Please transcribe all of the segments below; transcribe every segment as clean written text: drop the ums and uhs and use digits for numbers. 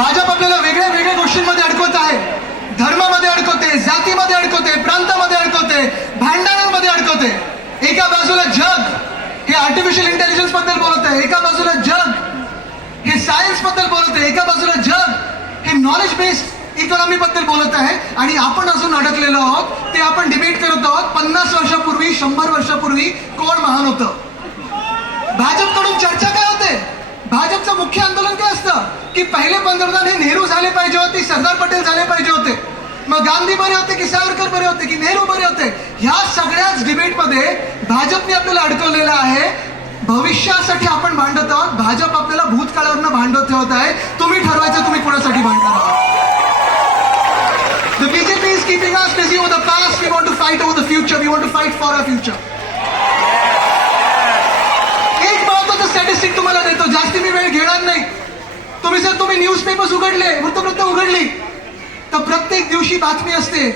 भाजप आपल्याला वेगळ्या वेगळ्या गोष्टींमध्ये अडकवत आहे. धर्मामध्ये अडकवते, जातीमध्ये अडकवते, प्रांतामध्ये अडकवते, भांडणांमध्ये अडकवते. एका बाजूला जग हे आर्टिफिशियल इंटेलिजन्स बद्दल बोलत आहे, एका बाजूला जग हे सायन्स बद्दल बोलत आहे, एका बाजूला जग हे नॉलेज बेस्ड इकॉनॉमी बद्दल बोलत आहे. आणि आपण अजून अडकलेलो आहोत. ते आपण डिबेट करत आहोत 50 वर्षापूर्वी, 100 वर्षापूर्वी कोण महान होतं. भाजपकडून चर्चा काय होते? भाजपचं मुख्य आंदोलन काय असतं की पहिले पंतप्रधान हे नेहरू झाले पाहिजे होते, सरदार पटेल झाले पाहिजे होते, मग गांधी बरे होते की सावरकर बरे होते की नेहरू बरे होते. ह्या सगळ्याच डिबेटमध्ये भाजपने आपल्याला अडकवलेलं आहे. भविष्यासाठी आपण भांडत आहोत, भाजप आपल्याला भूतकाळावरनं भांडत ठेवत आहे. तुम्ही ठरवायचं तुम्ही कोणासाठी भांडणार आहात. The BJP is keeping us busy with the past. We want to fight over the future. We want to fight for our future. एक महत्वाचं स्टॅटिस्टिक तुम्हाला देतो, जास्ती मी वेळ घेणार नाही. तुम्ही न्यूजपेपर्स उघडले, वृत्तपत्र उघडली तर प्रत्येक दिवशी बातमी असते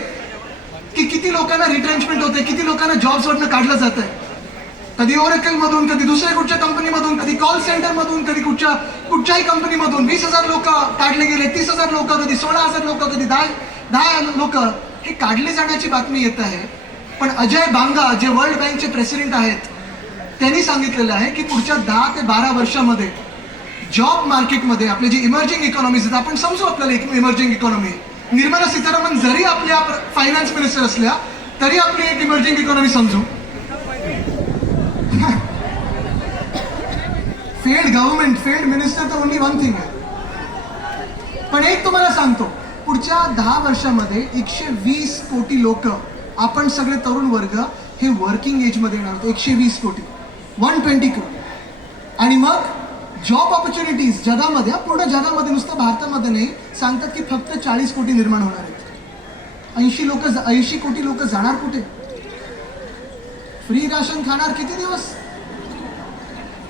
की किती लोकांना रिट्रेंचमेंट होते, किती लोकांना जॉब्सवरनं काढलं जात आहे. कधी ओरेकल मधून, कधी दुसऱ्या कुठच्या कंपनीमधून, कधी कॉल सेंटर मधून, कधी कुठच्याही कंपनीमधून 20,000 लोक काढले गेले, 30,000 लोक, कधी 16,000 लोक, कधी 10 लोक हे काढले जाण्याची बातमी येत आहे. पण अजय बांगा जे वर्ल्ड बँकचे प्रेसिडेंट आहेत त्यांनी सांगितलेलं आहे की पुढच्या 10 ते 12 वर्षामध्ये जॉब मार्केटमध्ये आपले जे इमर्जिंग इकॉनॉमीज आहेत, आपण समजू आपल्याला इमर्जिंग इकॉनॉमी, निर्मला सीतारामन जरी आपल्या फायनान्स मिनिस्टर असल्या तरी आपली एक इमर्जिंग इकॉनॉमी समजू. फेल्ड गव्हर्नमेंट, फेल्ड मिनिस्टर तर ओनली वन थिंग आहे. पण एक तुम्हाला सांगतो, पुढच्या 10 वर्षामध्ये 120 कोटी लोक, आपण सगळे तरुण वर्ग हे वर्किंग एज मध्ये येणार आहोत. 120 कोटी, 120 कोटी. आणि मग जॉब ऑपॉर्च्युनिटीज जगामध्ये, पूर्ण जगामध्ये, नुसतं भारतामध्ये नाही, सांगतात की फक्त 40 कोटी निर्माण होणार आहेत. 80 कोटी लोक जाणार कुठे? फ्री राशन खाणार किती दिवस?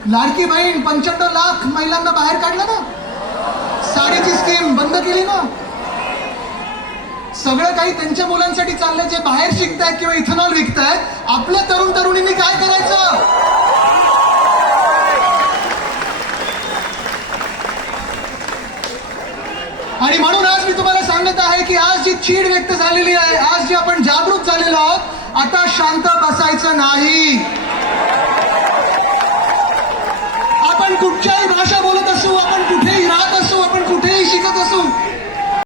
लाडकी बहीण 95 लाख महिलांना बाहेर काढलं ना, साडीची स्कीम बंद केली ना. सगळं काही त्यांच्या मुलांसाठी चाललंय जे बाहेर शिकतायत किंवा इथेनॉल विकतायत. आपल्या तरुण तरुणींनी काय करायचं? आणि म्हणून आज मी तुम्हाला सांगत आहे की आज जी चीड व्यक्त झालेली आहे, आज जे आपण जागृत झालेलो आहोत, आता शांत बसायचं नाही. आपण कुठच्याही भाषा